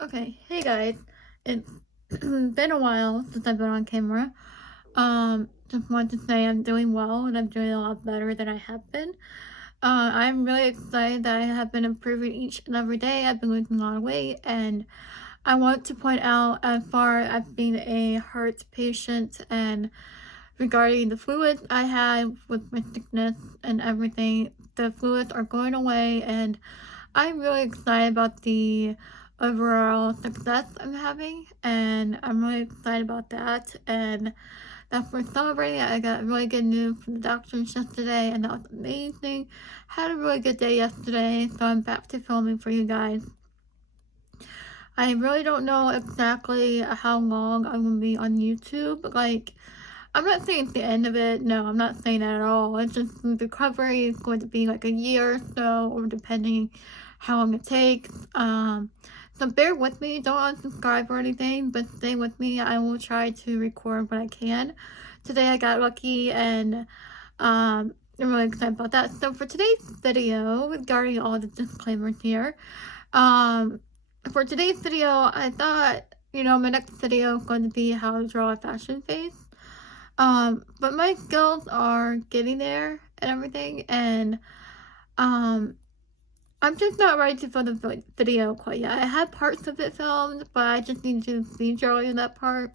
Okay, hey guys. It's been a while since I've been on camera. Just wanted to say I'm doing well and I'm doing a lot better than I have been. I'm really excited that I have been improving each and every day. I've been losing a lot of weight, and I want to point out, as far as being a heart patient and regarding the fluids I had with my sickness and everything, the fluids are going away, and I'm really excited about the overall success I'm having, and I'm really excited about that. And that's for celebrating. I got really good news from the doctors yesterday, and that was amazing. Had a really good day yesterday, so I'm back to filming for you guys. I really don't know exactly how long I'm gonna be on YouTube. Like, I'm not saying it's the end of it. No, I'm not saying that at all. It's just the recovery is going to be like a year or so, or depending how long it takes. So bear with me. Don't unsubscribe or anything, but stay with me. I will try to record when I can. Today I got lucky, and I'm really excited about that. So for today's video, regarding all the disclaimers here, um, for today's video, I thought, my next video is going to be how to draw a fashion face. But my skills are getting there and everything, and I'm just not ready to film the video quite yet. I had parts of it filmed, but I just need to see drawing that part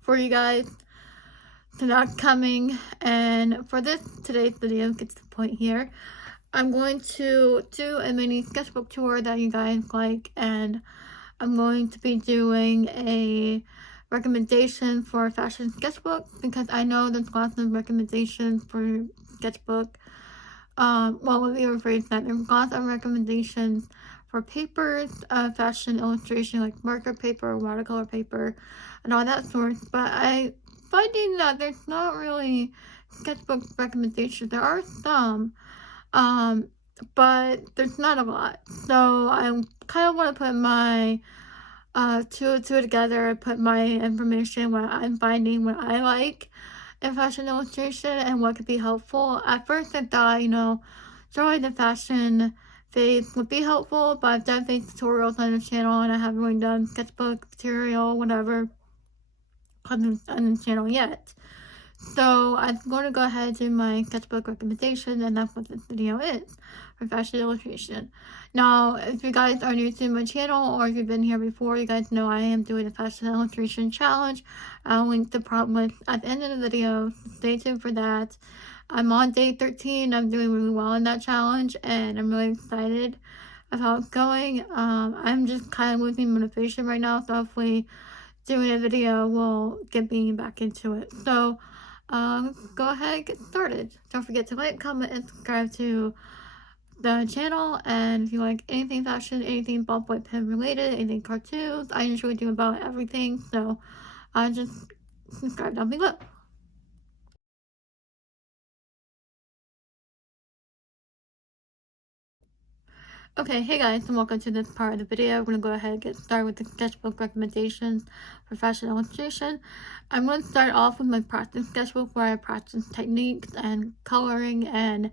for you guys. So that's coming, and for today's video, get to the point here. I'm going to do a mini sketchbook tour that you guys like, and I'm going to be doing a recommendation for a fashion sketchbook, because I know there's lots of recommendations for sketchbook. Well, let me rephrase that. There's lots of recommendations for papers, fashion illustration, like marker paper, watercolor paper, and all that sort. But I finding that there's not really sketchbook recommendations. There are some, but there's not a lot. So I kind of want to put my two together, put my information, what I'm finding, what I like in fashion illustration, and what could be helpful. At first I thought, drawing the fashion face would be helpful, but I've done face tutorials on the channel, and I haven't really done sketchbook material, whatever, on the channel yet. So I'm going to go ahead and do my sketchbook recommendation, and that's what this video is, for fashion illustration. Now, if you guys are new to my channel, or if you've been here before, you guys know I am doing a fashion illustration challenge. I'll link the prompt at the end of the video. Stay tuned for that. I'm on day 13. I'm doing really well in that challenge, and I'm really excited of how it's going. I'm just kind of losing motivation right now, so hopefully doing a video will get me back into it. So, go ahead and get started. Don't forget to like, comment, and subscribe to the channel. And if you like anything fashion, anything ballpoint pen related, anything cartoons, I usually do about everything. So just subscribe down below. Okay, hey guys, and welcome to this part of the video. We're going to go ahead and get started with the sketchbook recommendations for fashion illustration. I'm going to start off with my practice sketchbook, where I practice techniques and coloring and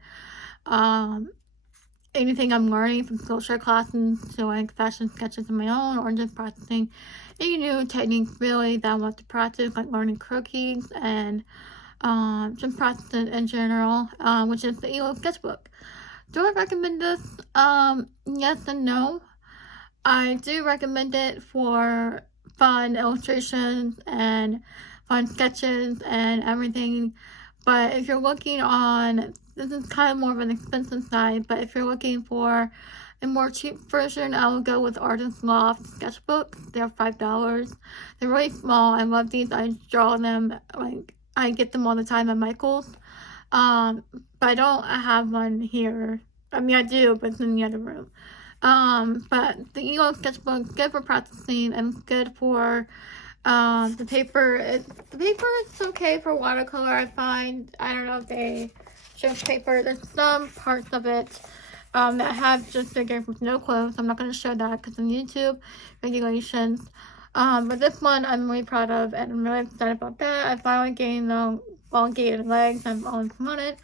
anything I'm learning from Skillshare classes, to like fashion sketches of my own, or just practicing any new techniques really that I want to practice, like learning croquis and just practicing in general, which is the Eagle Sketchbook. Do I recommend this? Yes and no. I do recommend it for fun illustrations and fun sketches and everything. But if you're looking on, this is kind of more of an expensive side, but if you're looking for a more cheap version, I will go with Arden's Loft Sketchbooks. They're $5. They're really small. I love these. I draw them, like, I get them all the time at Michael's. But I don't have one here. I mean, I do, but it's in the other room. But the Eagle Sketchbook is good for practicing, and good for the paper. The paper is okay for watercolor, I find. I don't know if they show paper. There's some parts of it that have just figure with no clothes. I'm not going to show that because of YouTube regulations. But this one I'm really proud of, and I'm really excited about that. I finally gained the elongated legs I've always wanted.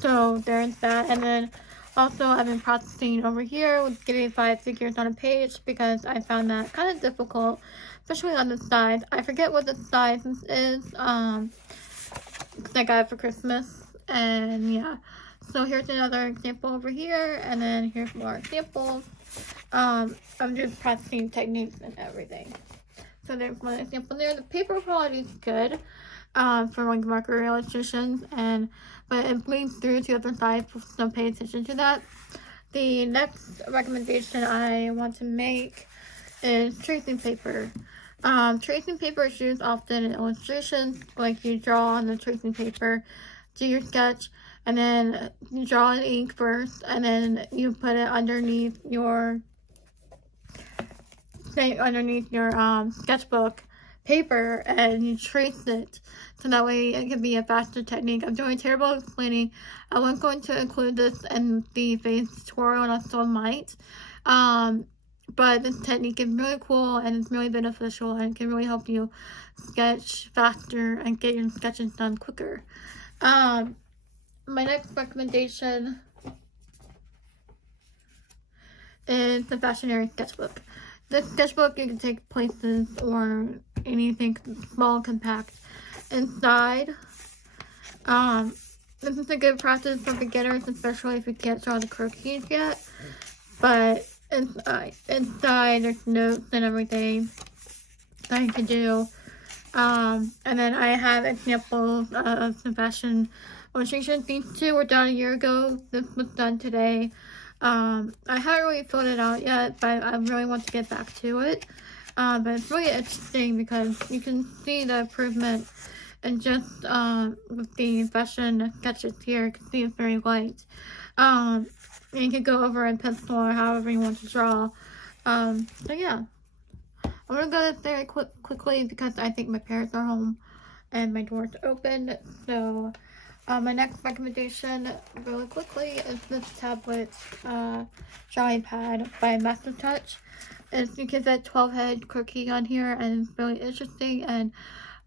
So there's that. And then Also, I've been practicing over here with getting 5 figures on a page because I found that kind of difficult, especially on the sides. I forget what the size is, because I got it for Christmas, and yeah. So here's another example over here, and then here's more examples. I'm just practicing techniques and everything. So there's one example there. The paper quality is good, for like marker illustrations, but it bleeds through to the other side, so pay attention to that. The next recommendation I want to make is tracing paper. Tracing paper is used often in illustrations, like you draw on the tracing paper, do your sketch, and then you draw in ink first, and then you put it underneath your sketchbook paper, and you trace it, so that way it can be a faster technique. I'm doing terrible explaining. I was going to include this in the face tutorial, and I still might. But this technique is really cool, and it's really beneficial, and it can really help you sketch faster and get your sketches done quicker. My next recommendation is the Fashionary Sketchbook. This sketchbook you can take places or anything small, compact inside. This is a good practice for beginners, especially if you can't draw the croquis yet. But inside there's notes and everything that you can do. And then I have examples of some fashion illustrations. These two were done a year ago. This was done today. I haven't really filled it out yet, but I really want to get back to it. But it's really interesting because you can see the improvement, and just with the fashion sketches here, you can see it's very light. And you can go over in pencil or however you want to draw. So yeah, I'm gonna go very quickly because I think my parents are home and my door's open. So my next recommendation, really quickly, is this tablet drawing pad by Master Touch. You can fit 12-head croquis on here, and it's really interesting. And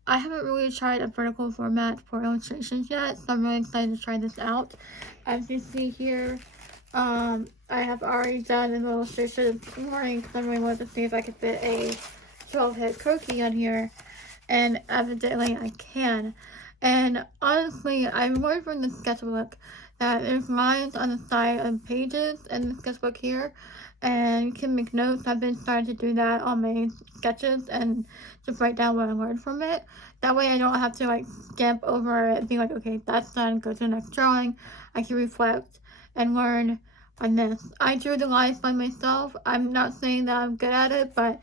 I haven't really tried a vertical format for illustrations yet, so I'm really excited to try this out. As you see here, I have already done an illustration this morning because I really wanted to see if I could fit a 12-head croquis on here, and evidently I can. And honestly, I learned from the sketchbook that there's lines on the side of pages in the sketchbook here, and you can make notes. I've been starting to do that on my sketches and just write down what I learned from it. That way I don't have to like skip over it and be like, okay, that's done, go to the next drawing. I can reflect and learn on this. I drew the lines by myself. I'm not saying that I'm good at it, but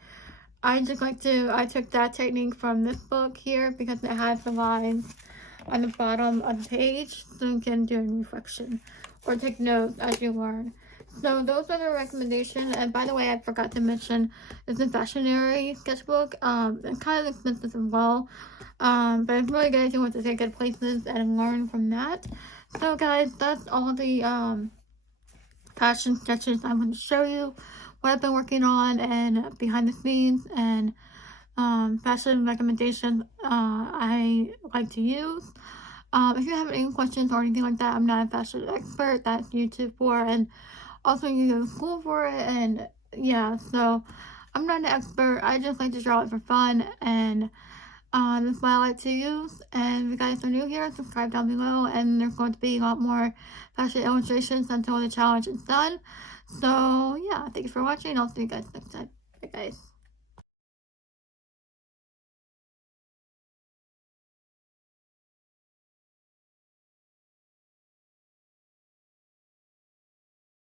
I took that technique from this book here because it has the lines on the bottom of the page, so you can do a reflection or take notes as you learn. So those are the recommendations. And by the way, I forgot to mention this is Fashionary Sketchbook. It's kind of expensive as well, but it's really good if you want to take good places and learn from that. So guys, that's all the fashion sketches I want to show you, what I've been working on, and behind the scenes, and fashion recommendations I like to use. If you have any questions or anything like that, I'm not a fashion expert. That's YouTube for, and also you go to school for it, and yeah, so I'm not an expert. I just like to draw it for fun, and that's what I like to use. And if you guys are new here, subscribe down below, and there's going to be a lot more fashion illustrations until the challenge is done. So yeah, thank you for watching. I'll see you guys next time. Bye guys.